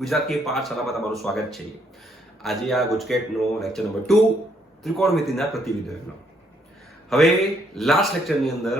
ગુજરાતી પાઠશાળામાં તમારું સ્વાગત છે। આજે આ ગુજકેટનો લેક્ચર નંબર 2 ત્રિકોણમિતિના પ્રતિવિધેયોનો। હવે લાસ્ટ લેક્ચરની અંદર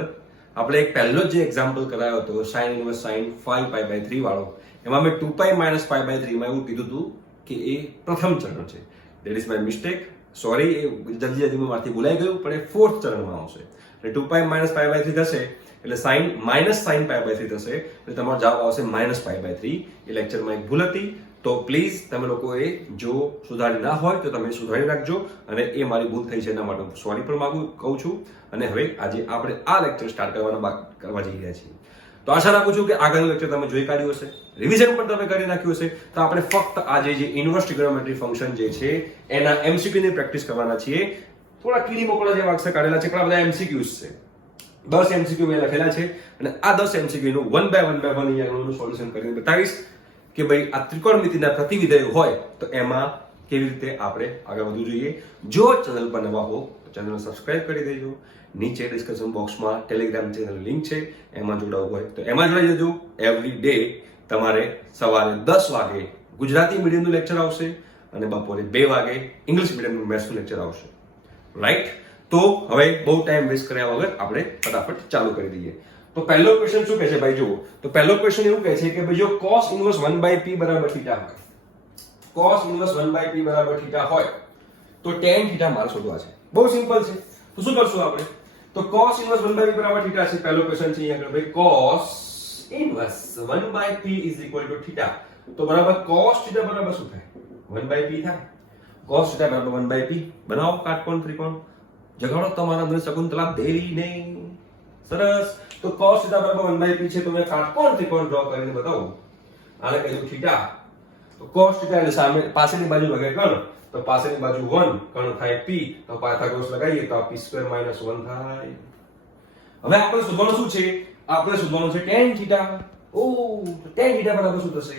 આપણે એક પહેલો જે એક્ઝામ્પલ કરાયો હતો sin ઇન્વર્સ sin 5π/3 વાળો, એમાં મેં 2π - π/3 માં એવું કીધું હતું કે એ પ્રથમ ચરણ છે। That is my mistake, sorry, એ જલ્દી મારાથી ભૂલાઈ ગયું, પણ એ ફોર્થ ચરણમાં આવશે। એટલે 2π - π/3 થશે એટલે sin π/3 થશે, એટલે તમારો જવાબ આવશે -π/3। એ લેક્ચરમાં એક ભૂલ હતી, તો પ્લીઝ તમે લોકોએ જો સુધારી ના હોય તો તમે સુધારી નાખજો, અને એ મારી ભૂલ થઈ છે એના માટે સોરી પણ કહું છું। અને હવે આજે આપણે આ લેક્ચર સ્ટાર્ટ કરવા જઈ રહ્યા છીએ। તો આશા રાખું છું કે આગળનું લેક્ચર તમે જોઈ કાઢ્યું હશે, રિવિઝન પણ તમે કરી નાખ્યું હશે। તો આપણે ફક્ત આજે જે ઇન્વર્સ ટ્રિગોનોમેટ્રી ફંક્શન જે છે એના એમસીક્યુ ની પ્રેક્ટિસ કરવાના છીએ। થોડા કીડી મકોડા જેવા અક્ષર કાઢેલા છે, પણ આ બધા એમસીક્યુઝ છે। 10 એમસીક્યુ મેં લખેલા છે, અને આ 10 એમસીક્યુ નું 1 બાય 1 અહીંયા સોલ્યુશન કરીને બતાવીશ કે ભાઈ આ ત્રિકોણમિતિના પ્રતિવિધેયો હોય તો એમાં કેવી રીતે આપણે આગળ વધવું જોઈએ। જો ચેનલ પર નવા હો તો ચેનલને સબસ્ક્રાઇબ કરી દેજો। નીચે ડિસ્કશન બોક્સમાં ટેલિગ્રામ ચેનલ લિંક છે, એમાં જોડાવું હોય તો એમાં જોડાઈ જજો। એવરી ડે તમારે સવારે 10 વાગે ગુજરાતી મીડિયમનું લેક્ચર આવશે, અને બપોરે 2 વાગે ઇંગ્લિશ મીડિયમનું મેથ્સનું લેક્ચર આવશે, રાઈટ? તો હવે બહુ ટાઈમ વેસ્ટ કર્યા વગર આપણે ફટાફટ ચાલુ કરી દઈએ। તો પહેલો ક્વેશ્ચન શું કહે છે ભાઈ? જુઓ, તો પહેલો ક્વેશ્ચન એવું કહે છે કે ભાઈ જો cos ઇન્વર્સ 1/p બરાબર θ હોય, cos ઇન્વર્સ 1/p બરાબર θ હોય તો tan θ મારે શોધવા છે। બહુ સિમ્પલ છે, તો શું કરશું આપણે? તો cos ઇન્વર્સ 1/p બરાબર θ છે, પહેલો ક્વેશ્ચન છે અહીંયા આગળ ભાઈ cos ઇન્વર્સ 1/p = θ। તો બરાબર cos θ બરાબર શું થાય? 1/p થાય। cos θ બરાબર 1/p બનાવો કાટકોણ ત્રિકોણ, જગાડો તમારા અંદર શકુંતલા દેવી નહીં। સરસ, તો cos θ બરાબર 1/p છે, તો મેં કાટકોણ ત્રિકોણ ડ્રો કરીને બતાવું। આને કહીશું θ। તો cos θ એટલે સામે પાછળની બાજુ લગાય કર્ણ, તો પાછળની બાજુ 1, કર્ણ થાય p, તો પાયથાગોરસ લગાવીએ તો p² - 1 થાય। હવે આપણે શોધવાનું શું છે? આપણે શોધવાનું છે tan θ। ઓ, તો tan θ બરાબર શું થશે?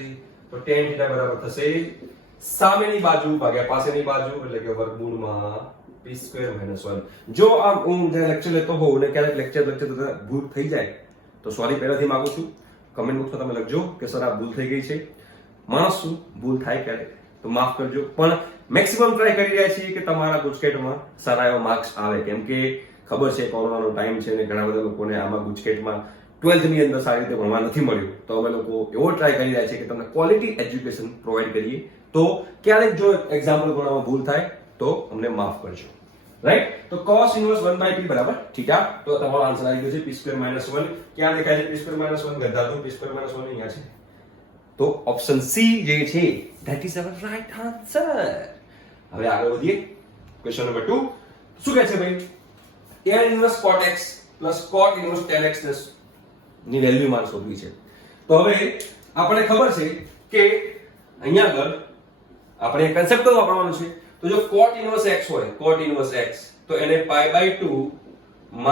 તો tan θ બરાબર થશે સામેની બાજુ ભાગ્યા પાછળની બાજુ, એટલે કે વર્ગમૂળમાં p² - 1। જો આમ હું લેક્ચર લેતો હોઉં ને ક્યારેક લેક્ચર ભૂલ થઈ જાય તો સોરી પહેલાથી માંગુ છું। કમેન્ટ બોક્સમાં તમે લખજો કે સર આ ભૂલ થઈ ગઈ છે। માણસ શું, ભૂલ થાય ક્યારેક, તો માફ કરજો, પણ મેક્સિમમ ટ્રાય કરી રહ્યા છીએ કે તમારા ગુજકેટમાં સારા એવા માર્ક્સ આવે, કેમ કે ખબર છે કોરોનાનો ટાઈમ છે અને ઘણા બધા લોકોને આમાં ગુજકેટમાં 12th ની અંદર સારી રીતે ભણવા નથી મળ્યું। તો અમે લોકો એવો ટ્રાય કરી રહ્યા છીએ કે તમને ક્વોલિટી એજ્યુકેશન પ્રોવાઈડ કરીએ। તો ક્યારેક જો એક્ઝામ્પલ ગણવામાં ભૂલ થાય તો અમને માફ કરજો, રાઈટ? તો cos ઇન્વર્સ 1/p બરાબર θ, તો તમારો આન્સર આવી ગયો છે p² - 1। ક્યાં દેખાય છે p² - 1? ગધા તો p² - 1 અહીંયા છે, તો ઓપ્શન સી જે છે that is our right answer. હવે આગળ વધીએ, ક્વેશ્ચન નંબર 2 શું કહે છે ભાઈ? tan inverse cot x + cot inverse tan x ની વેલ્યુ મારે શોધવી છે। તો હવે આપણે ખબર છે કે અહીંયા આગળ આપણે કન્સેપ્ટ તો વાપરવાનો છે। તો જો cot ઇન્વર્સ x હોય, cot ઇન્વર્સ x, તો એને π/2 -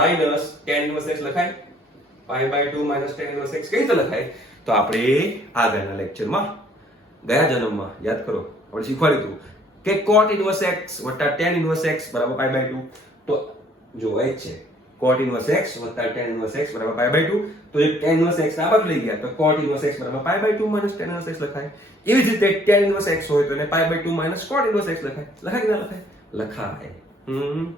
tan ઇન્વર્સ x લખાય। π/2 - tan ઇન્વર્સ x કઈ રીતે લખાય? તો આપણે આગળના લેક્ચરમાં ગયા જન્મમાં યાદ કરો આપણે શીખવાડ્યું હતું કે cot inverse x + tan inverse x = π/2। તો જો એ છે cot inverse x + tan inverse x = π/2, તો જે tan ઇન્વર્સ x આ બાજુ લઈ ગયા તો cot inverse x = π/2 - tan inverse x લખાય। એવી જ રીતે tan ઇન્વર્સ x હોય તો એને π/2 - cot ઇન્વર્સ x લખાય। લખાય કે ના લખાય? લખાય।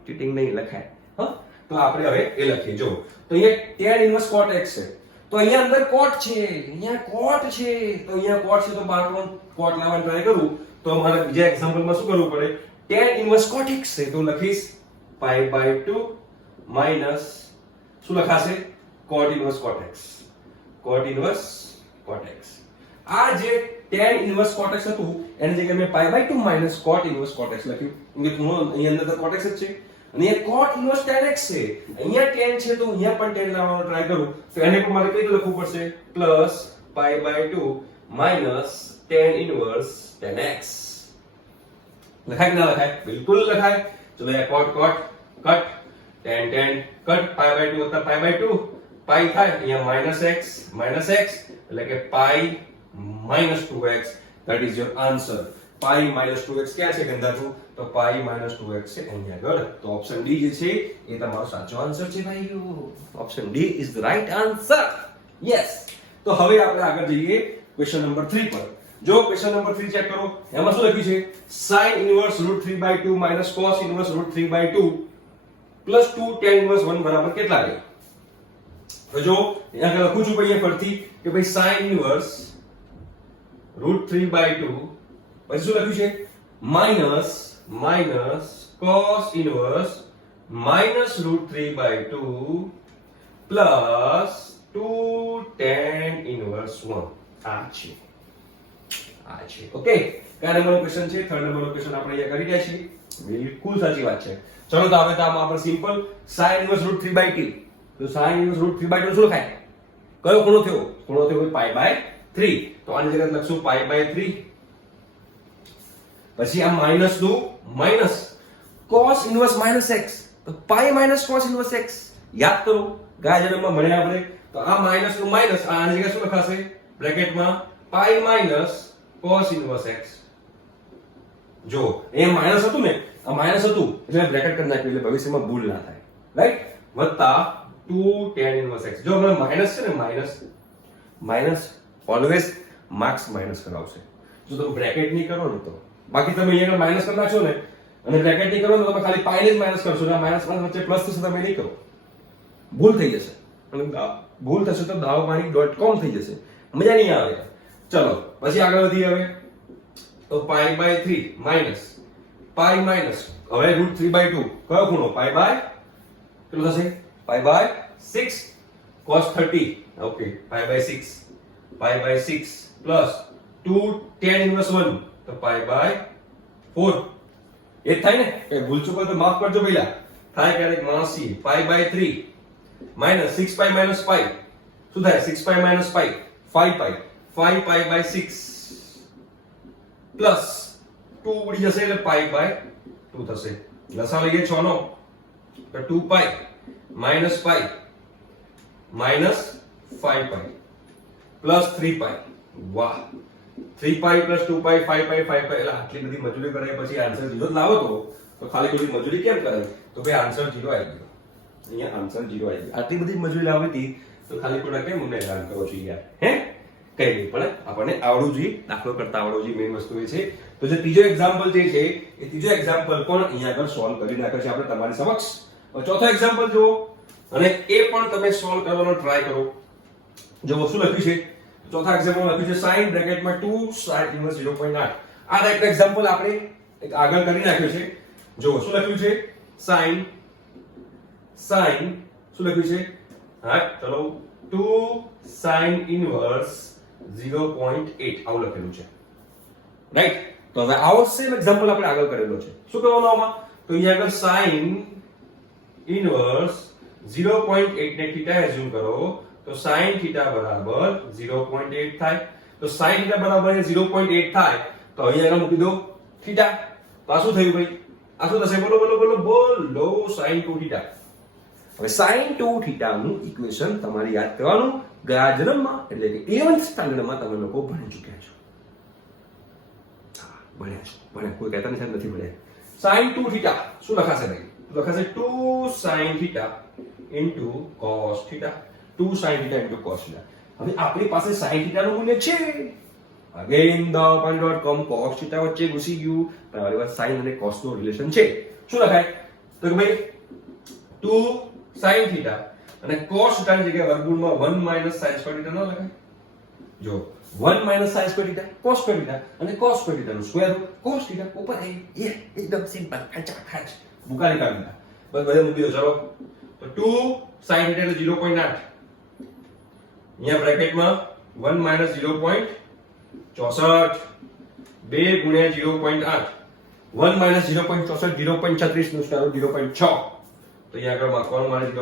ચીટિંગ નહીં, લખાય। હા, તો આપણે હવે એ લખીએ। જો, તો અહીંયા tan ઇન્વર્સ cot x છે, તો અહીંયા અંદર cot છે, અહીંયા cot છે, તો અહીંયા cot છે, તો બહાર પણ cot લાવવાનું ટ્રાય કરું તો મારે બીજા એક્ઝામ્પલમાં શું કરવું પડે? tan ઇન્વર્સ cot x છે, તો લખીશ π/2 માઈનસ શું લખાશે? cot inverse cot x, cot inverse cot x। આ જે tan ઇન્વર્સ cot x હતું એની જગ્યાએ મેં π/2 minus cot inverse cot x લખ્યું, કેમ કે અહીંયા અંદર તો cot x જ છે, અને અહીંયા cot ઇન્વર્સ tan x છે, અહીંયા tan છે, તો અહીંયા પણ tan લાવવાનો ટ્રાય કરું તો એને પણ મારે કઈ રીતે લખવું પડશે? Plus π/2 minus tan inverse tan x। લખાય કે ના લખાય? બિલકુલ લખાય। ચલો અહીંયા cot cot cut, tan tan cut, π/2 + π/2 pi થાય, અહીંયા -x એટલે કે π - 2x, that is your answer। π - 2x ક્યાં છે ગંધાતું? તો π - 2x છે અહીંયા આગળ। તો ઓપ્શન ડી જે છે એ તમારો સાચો આન્સર છે ભાઈઓ। Option D is the right answer, yes. તો હવે આપણે આગળ જઈએ ક્વેશ્ચન નંબર 3 પર। જો ક્વેશ્ચન નંબર 3 ચેક કરો, એમાં શું લખ્યું છે? sin inverse √3/2 minus cos inverse √3/2 plus 2 tan inverse 1 બરાબર કેટલા રહે? તો જો અહીંયા લખું છું ભાઈ ફરીથી કે ભાઈ sin ઇન્વર્સ √3/2 પછી શું લખ્યું છે? Minus cos inverse minus √3/2 plus 2 tan inverse 1. આ છે ઓકે. કયા નંબરનો ક્વેશ્ચન છે? થર્ડ નંબરનો ક્વેશ્ચન આપણે અહીંયા કરી રહ્યા છીએ. બિલકુલ સાચી વાત છે. ચલો તો હવે તો આમાં આપણે સિમ્પલ sin ઇન્વર્સ √3/2. તો sin ઇન્વર્સ √3/2 શું લખાય? કયો ખૂણો થયો? ખૂણો થયો π/3. તો આની જગ્યાએ લખશું π/3. પછી આ માઈનસ નું માઈનસ cos ઇન્વર્સ -x. તો પાઈ માઈનસ cos ઇન્વર્સ x. યાદ કરો ગયા જન્મમાં ભણ્યા આપણે. તો આ માઈનસ નું માઈનસ આની જગ્યાએ શું લખાશે? બ્રેકેટમાં pi minus cos inverse x. જો એ માઈનસ હતું ને, આ માઈનસ હતું એટલે બ્રેકેટ કરી નાખ્યું એટલે ભવિષ્યમાં ભૂલ ના થાય, રાઈટ? વત્તા 2 tan ઇન્વર્સ x. જો હમણાં માઈનસ છે ને, માઈનસ ઓલવેઝ માર્ક્સ માઈનસ કરાવશે જો તમે બ્રેકેટ નહીં કરો ને તો. બાકી તમે અહીંયા માઈનસ કરી નાખશો ને અને બ્રેકેટ નહીં કરો ને તો તમે ખાલી પાઈને જ માઈનસ કરશો એટલે માઈનસ વચ્ચે પ્લસ થશે, તમે નહીં કરો ભૂલ થઈ જશે. અને ભૂલ થશે તો દાવપાણી.com થઈ જશે, મજા નહીં આવે. ચલો પછી આગળ વધી. હવે તો π/3 માઈનસ પાઈ માઈનસ હવે √3/2 કયો ખૂણો? કેટલો થશે? π/6 cos 30. Okay, π/6 plus 2 tan inverse 1 તો π/4. એ થાય ને? એ ભૂલ ચૂકો તો માફ કરજો પહેલા, થાય ક્યારેક માસી. π/3 માઈનસ 6π માઈનસ π શું થાય? 6π માઈનસ π 5π 5π/6 પ્લસ 2 ઉડી જશે એટલે π/2 થશે. લસા લઈએ 6 નો તો 2π માઈનસ π માઈનસ 5π પ્લસ 3π. વાહ, 3π પ્લસ 2π 5π 5π એટલે આટલી બધી મજૂરી કરે પછી આન્સર 0 જ લાવો તો ખાલી ખોટી મજૂરી કેમ કરે? તો ભાઈ આન્સર 0 આવી ગયો. અહીંયા આન્સર 0 આવી ગયો. આટલી બધી મજૂરી લાવી હતી તો ખાલી ખોટા કેમ મને હેરાન કરો છો યાર? હે કઈ નહીં, પણ આપણને આવડવું જોઈએ, દાખલો કરતા આવડવું જોઈએ, મેઇન વસ્તુ એ છે. તો જે ત્રીજો એક્ઝામ્પલ જે છે એ ત્રીજો એક્ઝામ્પલ પણ અહીંયા આગળ સોલ્વ કરી નાખ્યો છે આપણે તમારી સમક્ષ. ચોથો એક્ઝામ્પલ જુઓ અને એ પણ તમે સોલ્વ કરવાનો ટ્રાય કરો. જો શું લખ્યું છે? ચોથા એક્ઝામ્પલ લખ્યું છે sin બ્રેકેટમાં 2 sin ઇન્વર્સ 0.8. આ ટાઈપનો એક્ઝામ્પલ આપણે એક આગળ કરી નાખ્યો છે. જો શું લખ્યું છે? sin શું લખ્યું છે? હા ચલો 2 sin ઇન્વર્સ 0.8 આવું લખેલું છે, રાઈટ? તો હવે આવો સેમ એક્ઝામ્પલ આપણે આગળ કરેલો છે. શું કરવાનું આમાં? તો અહીંયા આગળ sin ઇન્વર્સ 0.8 ને થીટા એઝ્યુમ કરો તો sin θ બરાબર 0.8 થાય. તો sin θ બરાબર 0.8 થાય તો અહીંયા આગળ મૂકી દો થીટા. તો આ શું થયું ભાઈ? આ શું થશે? બોલો sin 2θ. હવે sin 2θ નું ઇક્વેશન તમારે યાદ કરવાનું. ગયા જન્મમાં એટલે કે 11th સ્ટાન્ડર્ડમાં તમે લોકો ભણી ચૂક્યા છો. ભણ્યા કોઈ કહેતા નથી ભણ્યા. sin 2θ શું લખાશે ભાઈ? લખાશે 2 sin θ into cos θ. 2 sin θ into cos θ. હવે આપણી પાસે sin θ નું મૂલ્ય છે. અગેન dawapan.com cos θ વચ્ચે ઘૂસી ગયું. પણ મારી પાસે sin અને cos નો રિલેશન છે. શું લખાય? તો કે ભાઈ 2 sin θ અને cos θ ની જગ્યાએ વર્ગમૂળમાં 1 sin square θ ન લખાય? જો 1 sin square θ cos square θ અને cos square θ નું સ્ક્વેર રૂટ cos θ ઉપર એ એકદમ સિમ્પલ ખાચ ભૂકારી કાઢી દીધા. બસ બધે મૂકી દો. ચલો તો 2 sin θ એટલે 0.8. અહીંયા બ્રેકેટમાં 1 0.64 2 ગુણ્યા 0.8 1 0.64 0.36 નું સ્ક્વેર રૂટ 0.6. તો અહીંયા આગળ માપવાનું મારે 0.6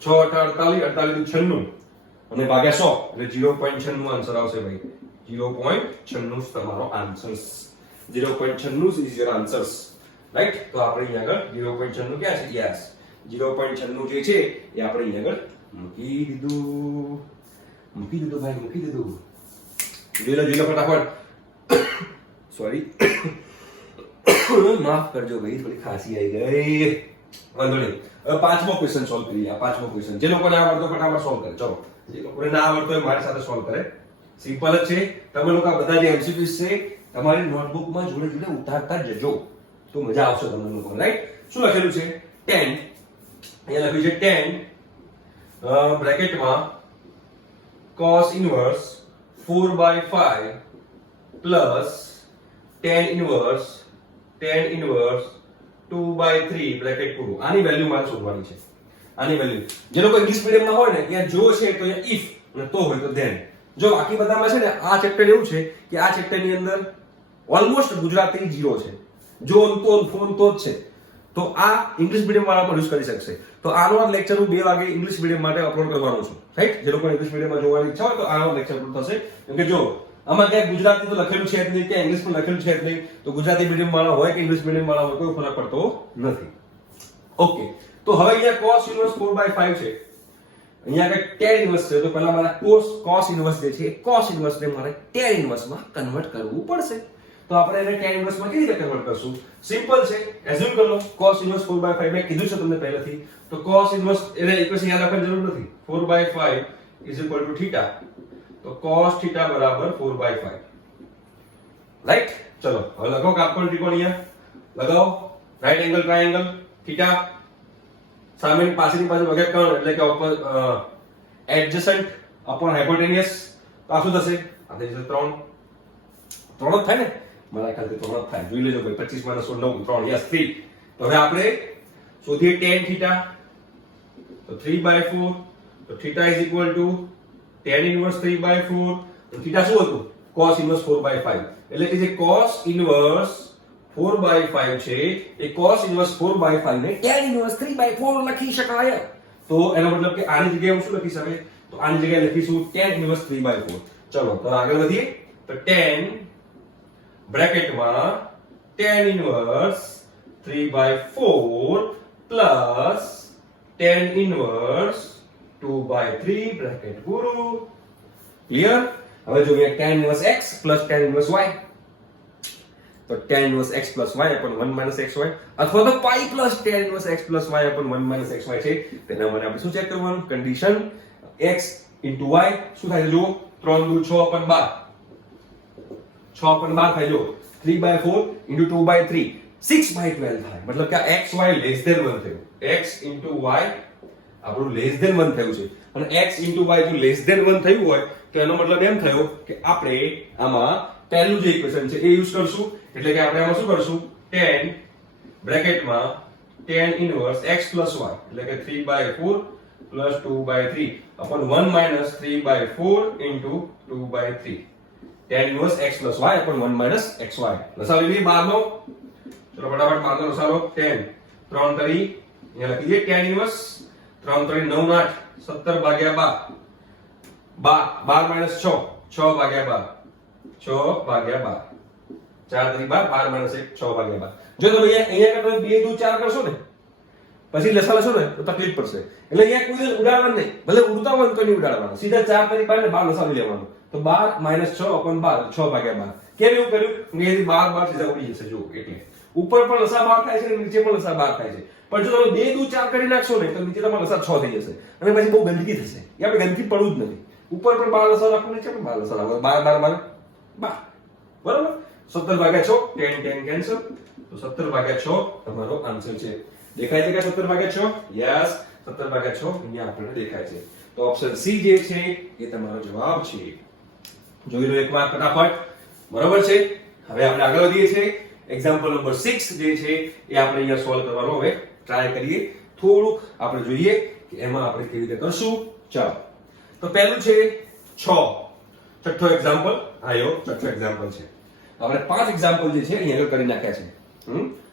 6 48 48 96 અને ભાગ્યા 100 એટલે 0.96 નો આન્સર આવશે ભાઈ. 0.96 તમારો answer. 0.96 is your answers, right? તો આપણે અહીંયા આગળ 0.96 ક્યાં છે? યસ, 0.96 જે છે એ આપણે અહીંયા આગળ મૂકી દીધું ભાઈ, મૂકી દીધું. જોઈ લો ફટાફટ. સોરી, માફ કરજો ભાઈ, થોડી ખાંસી આવી ગઈ. વાંધો નહીં. હવે પાંચમો ક્વેશ્ચન સોલ્વ કરીએ. આ પાંચમો ક્વેશ્ચન જે લોકોને આવડતો ફટાફટ સોલ્વ કરે. ચલો, જે લોકોને ના આવડતો હોય મારી સાથે સોલ્વ કરે. સિમ્પલ જ છે. તમે લોકો આ બધા જે એમસીક્યુઝ છે તમારી નોટબુકમાં જોડે જોડે ઉતારતા જજો તો મજા આવશે તમને લોકોને, રાઈટ? શું લખેલું છે? 10, અહીંયા લખ્યું છે 10 બ્રેકેટમાં cos inverse 4/5 plus tan inverse 2/3 bracket પૂરું. આની વેલ્યુ મારે શોધવાની છે. આની વેલ્યુ જે લોકો ઇંગ્લિશ મીડિયમમાં હોય ને ત્યાં જો છે તો અહીંયા if અને તો હોય તો then. જો બાકી બધામાં છે ને આ ચેપ્ટર એવું છે કે આ ચેપ્ટરની અંદર ઓલમોસ્ટ ગુજરાતી 0 છે. જો તો ફોન તો જ છે. તો આ ઇંગ્લિશ મીડિયમ વાળા પણ યુઝ કરી શકશે. તો આનો લેક્ચર હું 2 વાગે ઇંગ્લિશ મીડિયમ માટે અપલોડ કરવાનો છું, રાઈટ? જે લોકો ઇંગ્લિશ મીડિયમમાં જોવાની ઈચ્છા હોય તો આનો લેક્ચર અપલોડ થશે. કેમ કે જો આમાં ક્યાંય ગુજરાતી તો લખેલું છે જ નહીં, ક્યાંય ઇંગ્લિશ પણ લખેલું છે જ નહીં. તો ગુજરાતી મીડિયમ વાળા હોય કે ઇંગ્લિશ મીડિયમ વાળા હોય કોઈ ફરક પડતો નથી. ઓકે, તો હવે અહીંયા cos ઇન્વર્સ 4/5 છે, અહીંયા કે tan ઇન્વર્સ છે. તો પહેલા મારે cos ઇન્વર્સ જે છે એ cos ઇન્વર્સ ને મારે tan ઇન્વર્સમાં કન્વર્ટ કરવું પડશે. તો આપણે એને tan ઇન્વર્સમાં કેવી રીતે કન્વર્ટ કરશું? સિમ્પલ છે, એઝ્યુમ કરી લો cos ઇન્વર્સ 4/5 મેં કીધું છે તમને પહેલેથી. તો cos ઇન્વર્સ એને ઇક્વેશન યાદ રાખવાની જરૂર નથી. 4/5 θ. તો cos θ બરાબર 4/5, રાઈટ? ચલો હવે લખો કાટકોણ ત્રિકોણ, અહીંયા લગાવો. રાઈટ એંગલ ટ્રાયેંગલ θ, સામેની પાછળની બાજુ વગર કર્ણ એટલે કે એડજસન્ટ અપોન હાઇપોટેનિયસ. તો આ શું થશે? આ થઈ જશે 3 જ થાય ને? મારા ખ્યાલથી 3 જ થાય. જોઈ લેજો ભાઈ, 25 - 9 3, યસ 3. તો હવે આપણે શોધીએ tan θ. તો 3/4. તો θ is equal to tan inverse 3/4. તો θ શું હતું? cos inverse 4/5. એટલે કે જે cos inverse 4/5 છે એ cos inverse 4/5 ને tan inverse 3/4 લખી શકાય. તો એનો મતલબ કે આની જગ્યાએ હું શું લખી શકાય? તો આની જગ્યાએ લખીશું tan inverse 3/4. ચલો તો આગળ વધીએ. તો tan બ્રેકેટમાં tan inverse 3/4 plus tan inverse 2/3 bracket પૂરું. ક્લિયર? હવે જોઈએ tan inverse x plus tan inverse y. તો tan inverse x plus y upon 1 - xy અથવા તો pi plus tan inverse x plus y upon 1 - xy છે. તેના માટે આપણે શું ચેક કરવાનું? કન્ડિશન x into y શું થાય? જો 3 × 6 upon 12, 6 upon 12 થાય. જો 3/4 into 2/3 6/12 થાય. મતલબ કે આ xy લેસ ધેન 1 થયું. x into y આપણું લેસ ધેન 1 થયું છે. અને x into y જો લેસ ધેન 1 થયું હોય તો એનો મતલબ એમ થયો કે આપણે આમાં પહેલું જે ઇક્વેશન છે એ યુઝ કરશું. એટલે કે આપણે આમાં શું કરશું? tan બ્રેકેટમાં tan inverse x plus y એટલે કે 3/4 plus 2/3 upon 1 - 3/4 into 2/3 tan inverse x plus y upon 1 - xy. લસાઅ લઈએ 12 નો. ચલો ફટાફટ 12 નો લસાઅ લો. 10 3 તરી અહીંયા લખી દઈએ tan ઇન્વર્સ 3 તરી 9 8 17/12 12 - 6 6/12 6/12 4 તરી 12 12 - 1 6/12. જો તમે અહીંયા તમે 2 × 4 કરશો ને પછી લસા લશો ને તો તકલીફ પડશે. એટલે અહીંયા કોઈ ઉડાડવાનું નહીં, ભલે ઉડતા હોય તો નહીં ઉડાડવાનું. સીધા 4 તરી 12 ને 12 લસા લઈ લેવાનું. તો 12 - 6 upon 12 6/12. કેમ એવું કર્યું? કે 12 સીધા ઉડી જશે. જો એટલે ઉપર પણ લસા 12 થાય છે અને નીચે પણ લસા 12 થાય છે. પણ જો તમે 2 × 4 કરી નાખશો ને તો નીચે તમારો લસા 6 થઈ જશે અને પછી બહુ ગંદકી થશે. એ આપણે ગંદકી પડવું જ નથી. ઉપર પણ 12 લસા રાખવું, નીચે પણ 12 લસા રાખવું. 12 12 12 બરાબર. 17/6 10 કેન્સલ. તો 17/6 તમારો આન્સર છે. દેખાય છે કે 17/6? યસ, 17/6 અહીંયા આપણને દેખાય છે. તો ઓપ્શન સી જે છે એ તમારો જવાબ છે. જોઈ લો એકવાર ફટાફટ. બરાબર છે. હવે આપણે આગળ વધીએ છીએ. એક્ઝામ્પલ નંબર 6 જે છે એ આપણે અહીંયા સોલ્વ કરવાનો હવે ટ્રાય કરીએ. થોડુંક આપણે જોઈએ કે એમાં આપણે કેવી રીતે કરશું. ચાલો તો પહેલું છે 6. છઠ્ઠો એક્ઝામ્પલ આયો. છઠ્ઠો એક્ઝામ્પલ છે. આપણે 5 એક્ઝામ્પલ જે છે અહીંયા આગળ કરી નાખ્યા છે.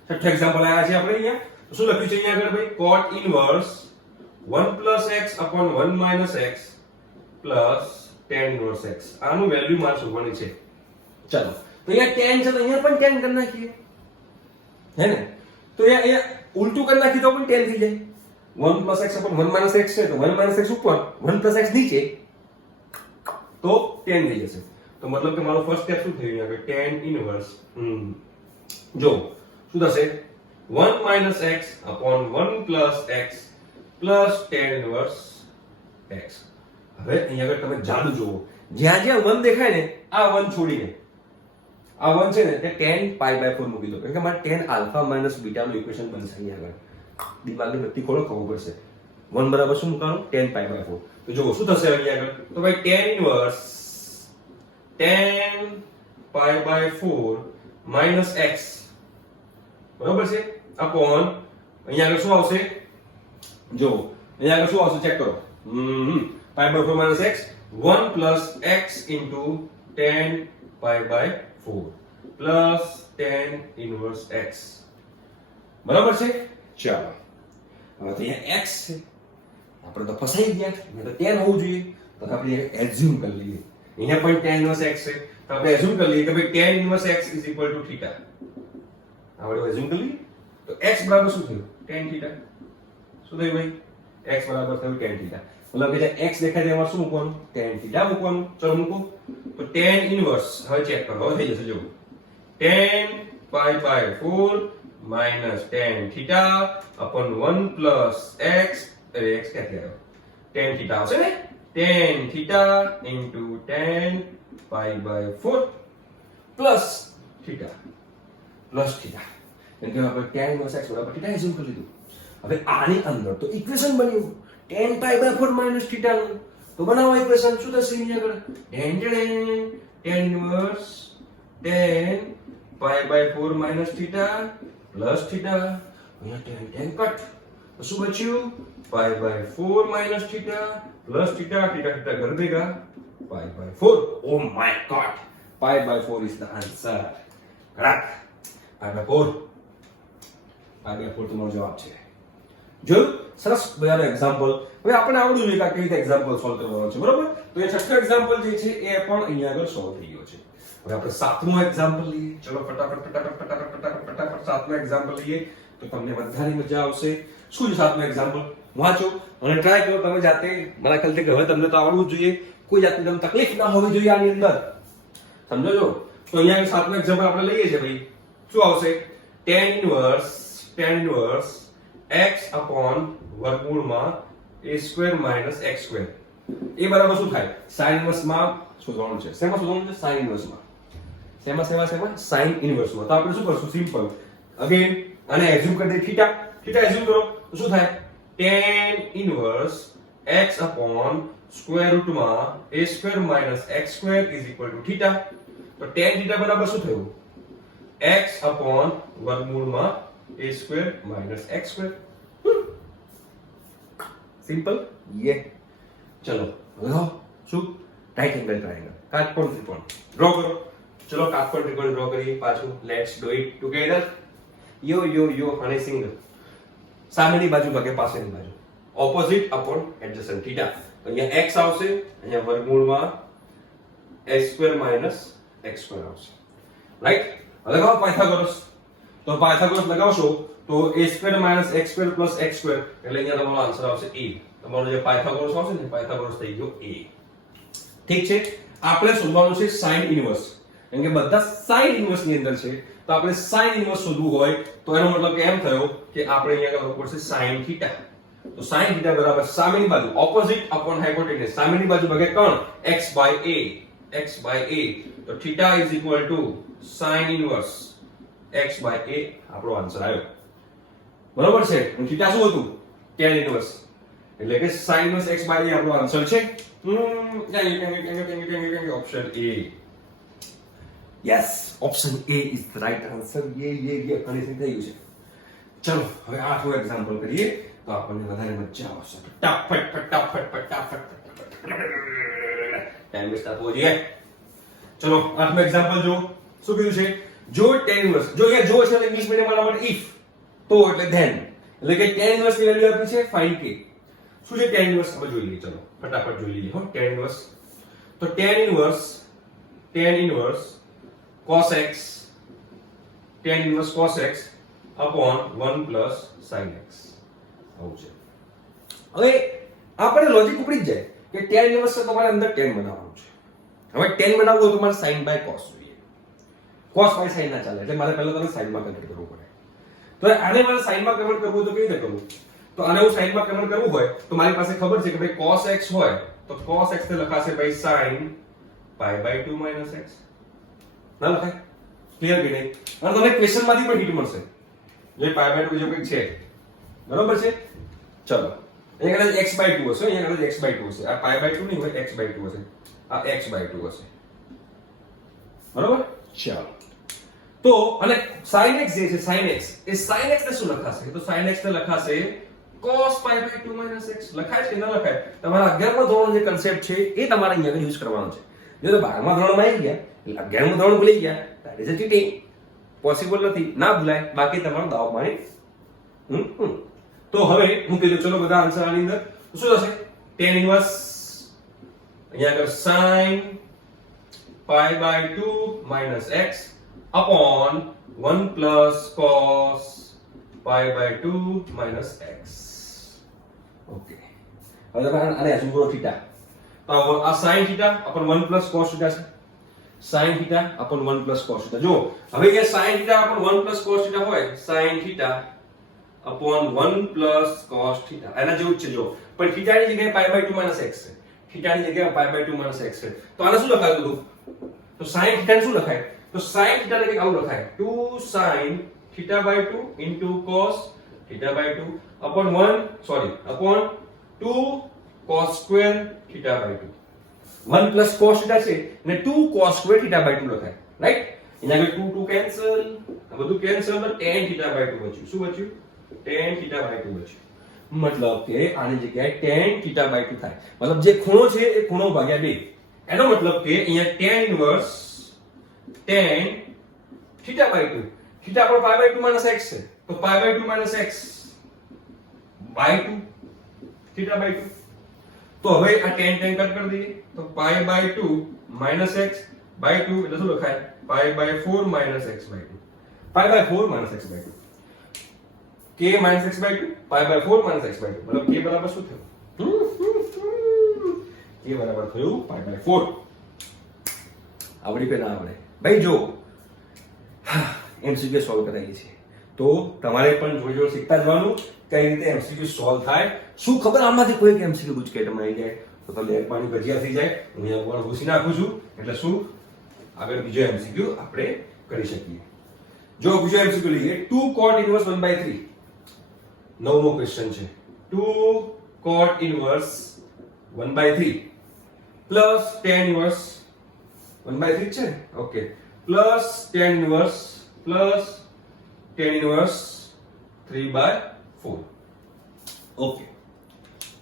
છઠ્ઠો એક્ઝામ્પલ આયા છે આપણે અહીંયા. તો શું લખ્યું છે અહીંયા આગળ ભાઈ? cot inverse 1 + x upon 1 - x plus tan inverse x. આનું વેલ્યુ મારે શોધવાની છે. ચાલો તો અહીંયા tan છે તો અહીંયા પણ tan કરી નાખીએ, હે ને? તો અહીંયા ઉલટું કરી નાખી તો પણ tan થઈ જાય. 1 + x upon 1 - x છે તો 1 - x ઉપર 1 + x નીચે તો tan થઈ જશે. તો મતલબ કે મારું ફર્સ્ટ સ્ટેપ શું થયું અહીંયા? tan ઇન્વર્સ જો શું થશે? 1 - x upon 1 + x plus tan inverse x. હવે અહીંયા આગળ તમે જાદુ જોવો. જ્યાં જ્યાં 1 દેખાય ને આ 1 છોડીને આ 1 છે ને તે tan pi by 4 મૂકી દો, કારણ કે મારે tan alpha minus beta નું ઇક્વેશન બનશે અહીંયા આગળ. દિમાગની બત્તી ખોલો, ખબર પડશે. 1 બરાબર શું મૂકવાનું? tan pi by 4. તો જો શું થશે અહીંયા આગળ? તો ભાઈ tan inverse tan pi by 4 minus x બરાબર છે upon અહીંયા આગળ શું આવશે? જો અહીંયા આગળ શું આવશે ચેક કરો. pi by 4 minus x 1 plus x into tan pi by 4 plus tan inverse x બરાબર છે. ચાલો હવે તો અહીંયા x છે, આપણે તો ફસાઈ ગયા, મેં તો tan હોવું જોઈએ, તો આપણે એઝ્યુમ કરી લઈએ. અહીંયા પણ tan inverse x છે, તો આપણે એઝ્યુમ કરી લઈએ કે ભાઈ tan inverse x is equal to theta. આપણે એઝ્યુમ કરી લઈએ તો x બરાબર શું થયું? tan theta. શું થયું ભાઈ? x બરાબર થયું tan theta. મતલબ કે જે x દેખાય તેમાં શું મૂકવાનું? tan theta મૂકવાનું. ચલો મૂકો. તો tan inverse હવે ચેક કરો, હવે થઈ જશે. જો tan pi by 4 minus tan theta upon 1 plus x, x ક્યાંથી આવ્યો? tan theta આવશે ને? tan theta into tan pi by 4 plus theta plus theta. એટલે આપણે tan inverse x બરાબર theta એઝ્યુમ કરી લીધું. હવે આની અંદર તો ઇક્વેશન બન્યું tan pi by 4 minus theta નું. તો બનાવો ઇક્વેશન. શું થશે અહીંયા આગળ? tan inverse tan pi by 4 minus theta plus theta. અહીંયા tan કટ. તો શું બચ્યું? pi by 4 minus theta plus theta. theta ઘર ભેગા pi by 4. Oh my god, pi by 4 is the answer. Correct. pi by 4 તમારો જવાબ છે. જોયું? સરસ મજાનો એક્ઝામ્પલ. હવે આપણે આવડું જોઈએ કે કેવી રીતે એક્ઝામ્પલ સોલ્વ કરવાનો છે, બરોબર? તો એ છઠ્ઠો એક્ઝામ્પલ જે છે એ પણ અહીંયા આગળ સોલ્વ થઈ ગયો છે. હવે આપણે સાતમો એક્ઝામ્પલ લઈએ. ચલો ફટાફટ સાતમો એક્ઝામ્પલ લઈએ તો તમને બધાની મજા આવશે. શું છે સાતમો એક્ઝામ્પલ? વાંચો અને ટ્રાય કરો તમે જાતે. મારા ખ્યાલથી કે હવે તમને તો આવડવું જ જોઈએ, કોઈ જાતની તમને તકલીફ ના હોવી જોઈએ આની અંદર. સમજો છો? તો અહીંયા સાતમો એક્ઝામ્પલ આપણે લઈએ છીએ ભાઈ. શું આવશે? tan inverse x upon વર્ગમૂળમાં a square minus x square. એ બરાબર શું થાય? sin inverse માં શોધવાનું છે. શેમાં શોધવાનું છે? sin inverse માં. શેમાં? sin inverse માં. તો આપણે શું કરશું? સિમ્પલ. અગેન આને એઝ્યુમ કરી દે થીટા. થીટા એઝ્યુમ કરો તો શું થાય? tan inverse x upon square root માં a square minus x square is equal to theta. તો tan theta બરાબર શું થયું? x upon વર્ગમૂળમાં a square minus x square. Simple. યે. ચલો લગાવો. શું? રાઈટ એંગલ ટ્રાયેંગલ, કાટકોણ ત્રિકોણ ડ્રો કરો. ચલો કાટકોણ ત્રિકોણ ડ્રો કરીએ પાછું. Let's do it together. યો અને સિંગલ. સામેની બાજુ ભાગે પાછળની બાજુ. Opposite upon adjacent theta. અહીંયા x આવશે, અહીંયા વર્ગમૂળમાં x² minus x² આવશે. રાઈટ? હવે લગાવો પાયથાગોરસ. તો પાયથાગોરસ લગાવશો તો a² minus x² plus x² એટલે અહીંયા તમારો આન્સર આવશે a. તમારો જે પાયથાગોરસ આવશે ને પાયથાગોરસ થઈ ગયો a. ઠીક છે? આપણે શોધવાનું છે sin inverse. કારણ કે બધા sin inverse ની અંદર છે, તો આપણે sin inverse શોધવું હોય તો એનો મતલબ કે એમ થયો કે આપણે અહીંયા કરવું પડશે sin theta. તો sin theta બરાબર સામેની બાજુ ઓપોઝિટ અપોન હાઇપોટેનસ. સામેની બાજુ ભાગે કોણ? x by a. તો theta is equal to sin inverse x by a. આપણો આન્સર આવ્યો. બરાબર છે? અને થીટા શું હતું? tan inverse. એટલે કે sin inverse x by a આપણો આન્સર છે. Option A. Yes, option A is the right answer. યે કનેક્શન થઈ ગયું છે. ચલો હવે આઠમો એક્ઝામ્પલ કરીએ તો આપણને વધારે મજા આવશે. ફટાફટ ટાઈમ વેસ્ટ આપવો જોઈએ. ચલો આઠમો એક્ઝામ્પલ જો. શું કીધું છે? જો tan inverse, જો અહીંયા જો છે ઇંગ્લિશ મીડિયમ વાળા માટે if, તો એટલે then. એટલે કે tan inverse ની વેલ્યુ આપી છે find k. શું છે tan inverse? હવે જોઈ લઈએ. ચલો ફટાફટ જોઈ લઈએ. હો tan inverse. તો tan inverse cos x, tan inverse cos x upon 1 plus sin x. આવું છે. હવે આપણે લોજિક ઉપડી જ જાય કે tan inverse તમારે અંદર tan બનાવવાનું છે. હવે tan બનાવવું હોય તો તમારે sin by cos જોઈએ. cos by sin ના ચાલે, એટલે મારે પહેલા તમે sin માં કન્વર્ટ કરવું પડે. તો આને મારે sin માં કન્વર્ટ કરવું તો કેવી રીતે કરવું? તો આને હું sin માં કન્વર્ટ કરવું હોય તો મારી પાસે ખબર છે કે ભાઈ cos x હોય તો cos x ને લખાશે ભાઈ sin pi by 2 minus x ના લખાય ક્લિયર કે નહીં અને તમને ક્વેશ્ચન માંથી પણ હિન્ટ મળશે જે પાઈ બાય 2 જે કંઈક છે બરોબર છે ચલો અહીંયા કદાચ x બાય 2 હશે અહીંયા કદાચ x બાય 2 હશે આ પાઈ બાય 2 નહીં હોય x બાય 2 હશે આ x બાય 2 હશે બરોબર ચાલો તો અને sin x જે છે sin x એ sin x ને શું લખાશે તો sin x ને લખાશે cos pi by 2 minus x લખાય છે ન લખાય તમારા 11મા ધોરણ જે કન્સેપ્ટ છે એ તમારે અહીંયા આગળ યુઝ કરવાનો છે જો 12મા ધોરણમાં આવી ગયા એટલે 11મું ધોરણ ભૂલી ગયા that is a cheating possible નથી ના ભૂલાય બાકી તમારો દાવ મારી તો હવે મૂકી દો ચલો બધા આન્સર આની અંદર તો શું થશે tan ઇન્વર્સ અહીંયા આગળ sin pi by 2 minus x upon 1 plus cos pi by 2 minus x okay હવે તમે આને અસુરો થીટા તો આ sin theta upon 1 plus cos theta છે sin theta upon 1 plus cos theta જો હવે જે sin theta upon 1 plus cos theta હોય sin theta upon 1 plus cos theta એના જેવું જ છે જો પણ થીટાની જગ્યાએ pi by 2 minus x છે થીટાની જગ્યાએ pi by 2 minus x છે તો આને શું લખાયું હતું તો sin થીટા શું લખાય તો sin થીટા ને કંઈક આવું લખાય 2 sin theta by 2 into cos theta by 2 upon 2 cos square theta by 2 1 plus cos theta છે ને 2 cos square theta by 2 લખાય રાઈટ અહીંયા આગળ 2 કેન્સલ આ બધું કેન્સલ તો tan theta by 2 બચ્યું શું બચ્યું tan theta by 2 બચ્યું મતલબ કે આની જગ્યાએ tan theta by 2 થાય મતલબ જે ખૂણો છે એ ખૂણો ભાગ્યા 2 એનો મતલબ કે અહીંયા tan inverse tan theta by 2 theta આપણો pi by 2 minus x છે તો pi by 2 minus x by 2 theta by 2 તો હવે આ tan tan કટ કરી દઈએ તો pi by 2 minus x by 2 એટલે શું લખાય pi by 4 minus x by 2 pi by 4 minus x by 2 k minus x by 2 pi by 4 minus x by 2 મતલબ k બરાબર શું થયું k બરાબર થયું pi by 4 આવડી કે ના આવડે ભાઈ જો MCQ સોલ્વ કરાવીએ છીએ તો તમારે પણ જોઈ જોઈ શીખતા જવાનું કઈ રીતે MCQ સોલ્વ થાય શું ખબર આમાંથી કોઈ MCQ ગુજકેટમાં આવી જાય તો તમને એક પાણી ભજીયા થઈ જાય હું અહીંયા ઉપર ઘૂસી નાખું છું એટલે શું આગળ બીજો MCQ આપણે કરી શકીએ જો બીજો MCQ લઈએ 2 cot inverse 1/3 નવમો ક્વેશ્ચન છે 2 cot inverse 1/3 plus tan inverse 1/3 છે okay plus tan inverse 3/4 okay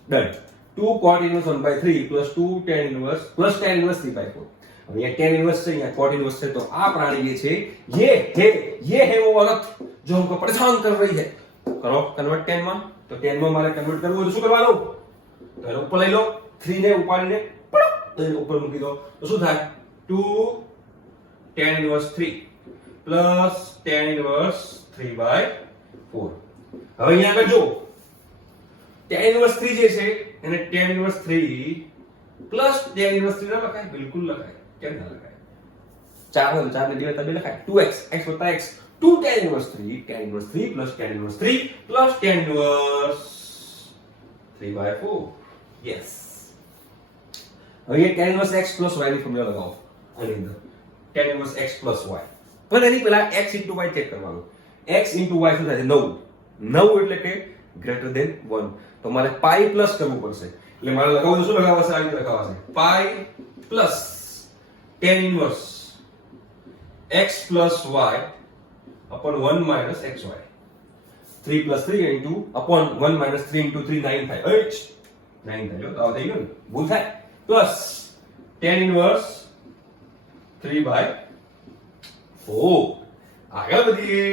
done 2 cot inverse 1/3 plus 2 tan inverse plus tan inverse 3/4 अब ये tan inverse से या cot inverse से तो आ प्राणी ये है वो औरत जो हमको परेशान कर रही है करो कन्वर्ट tan में तो tan में हमारे कन्वर्ट करવું હોય તો શું કરવાનું તો એનો ઉપર લઈ લો 3 ને ઉપાડીને તો ઉપર મૂકી દો તો શું થાય 2 tan inverse 3 plus tan inverse 3/4 હવે અહીંયા આગળ જો tan inverse 3 જે છે એને tan inverse 3 plus tan inverse 3 ના લખાય બિલકુલ લખાય કેમ ના લખાય 4 હોય 4 ને ડિવાઇડ બે લખાય 2x x + x 2 tan inverse 3 tan inverse 3 plus tan inverse 3 plus tan inverse 3/4 yes હવે tan inverse x plus y ની ફોર્મ્યુલા લગાવો આની અંદર tan inverse x plus y પણ એની પહેલા x into y ચેક કરવાનું x into y શું થાય 9 9 એટલે કે ગ્રેટર ધેન 1 તો મારે પાઈ પ્લસ કરવું પડશે એટલે મારે લગાવવું શું લગાવવાશે આ રીતે લગાવવાશે pi plus tan inverse x plus y upon 1 minus xy 3 plus 3 into upon 1 minus 3 into 3 9 થાય 9 થાય તો આવ થઈ ગયું ને ભૂલ થાય પ્લસ tan inverse 3/4 આગળ વધીએ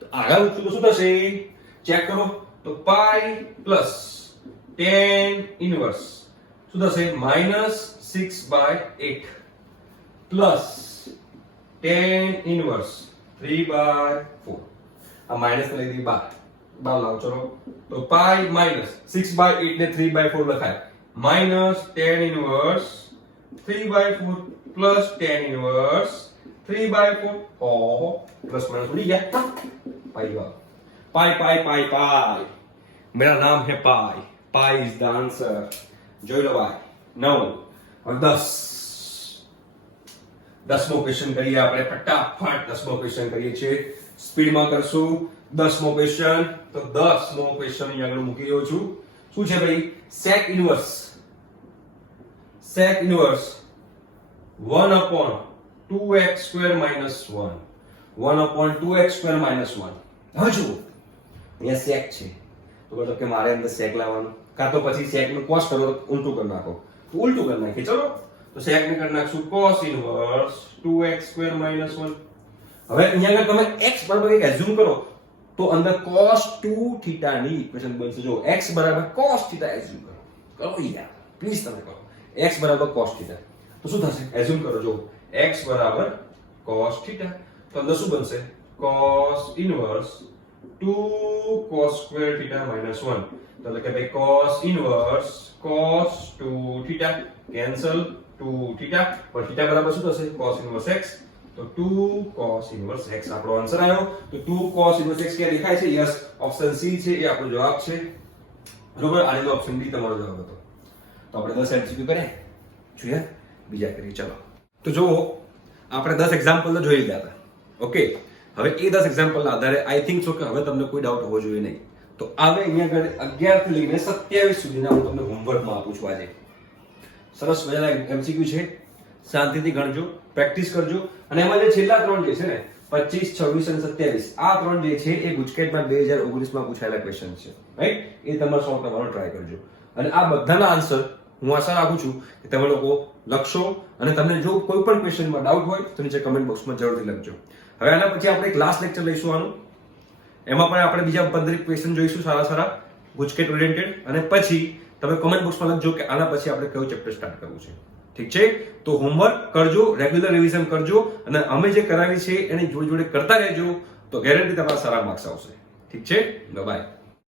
તો આગળ વધશું તો શું થશે ચેક કરો તો પાઈ પ્લસ tan inverse શું થશે -6/8 પ્લસ tan inverse 3/4 આ માઈનસ લઈ દી બાર લાવો ચલો તો પાઈ માઈનસ 6/8 ને 3/4 લખાય minus tan inverse 3/4 plus tan inverse 3/4 plus minus उड़ी गया पाई जवाब पाई मेरा नाम है पाई इज द आंसर जो लो भाई 9 और 10 10મો ક્વેશ્ચન કરીએ આપણે ફટાફટ 10મો ક્વેશ્ચન કરીએ છીએ સ્પીડમાં કરશું 10મો ક્વેશ્ચન તો 10મો ક્વેશ્ચન અહીં આગળ મૂકી દઉં છું શું છે ભાઈ sec inverse 1 upon 2x square minus 1 1 upon 2x square minus 1 હવે જુઓ અહીંયા sec છે તો મતલબ કે મારે અંદર sec લાવવાનું કાં તો પછી sec નું cos કરો તો ઉલટું કરી નાખો તો ઉલટું કરી નાખીએ ચલો તો sec ને કરી નાખશું cos inverse 2x square minus 1 હવે અહીંયા આગળ તમે x બરાબર કંઈક એઝ્યુમ કરો તો અંદર cos 2 થીટા ની ઇક્વેશન બનશે જો x બરાબર cos થીટા એઝ્યુમ કરો યાર પ્લીઝ તમે કરો x બરાબર cos થીટા તો શું થશે એઝ્યુમ કરો જો x બરાબર cos થીટા તો અંદર શું બનશે cos inverse 2 cos square theta minus 1 તો એટલે કે ભાઈ cos inverse cos 2 theta cancel 2 theta પર થીટા બરાબર શું થશે cos ઇનવર્સ x તો 2 cos ઇનવર્સ x આપણો આન્સર આવ્યો તો 2 cos ઇનવર્સ x ક્યાં દેખાય છે યસ ઓપ્શન C છે એ આપણો જવાબ છે બરોબર આનો ઓપ્શન D તમારો જવાબ હતો તો આપણે 10 MCQ કર્યા જોઈએ બીજા કરીએ ચલો તો જો આપણે 10 એક્ઝામ્પલ તો જોઈ લીધા હતા ઓકે હવે એ 10 એક્ઝામ્પલના આધારે આઈ થિંક સો કે હવે તમને કોઈ ડાઉટ હોવો જોઈએ નહીં તો હવે અહીંયા આગળ 11 થી લઈને 27 સુધીના હું તમને હોમવર્કમાં આપું છું આજે સરસ મજાના MCQ છે શાંતિથી ગણજો પ્રેક્ટિસ કરજો અને એમાં જે છેલ્લા ત્રણ જે છે ને 25 26 અને 27 આ ત્રણ જે છે એ ગુજકેટમાં 2019 માં પૂછાયેલા ક્વેશ્ચન છે રાઈટ એ તમારે સોલ્વ કરવાનો ટ્રાય કરજો અને આ બધાના આન્સર હું આશા રાખું છું કે તમે લોકો લખશો અને તમને જો કોઈ પણ ક્વેશ્ચનમાં ડાઉટ હોય તો નીચે કમેન્ટ બોક્સમાં જરૂરથી લખજો હવે આના પછી આપણે એક લાસ્ટ લેક્ચર લઈશું આનું એમાં પણ આપણે બીજા 15 ક્વેશ્ચન જોઈશું સારા ગુજકેટ ઓરિએન્ટેડ અને પછી તમે કમેન્ટ બોક્સમાં લખજો કે આના પછી આપણે કયું ચેપ્ટર સ્ટાર્ટ કરવું છે ઠીક છે તો હોમવર્ક કરજો રેગ્યુલર રિવિઝન કરજો અને અમે જે કરાવી છે એની જોડે જોડે કરતા રહેજો તો ગેરંટી તમારા સારા માર્ક્સ આવશે ઠીક છે બાય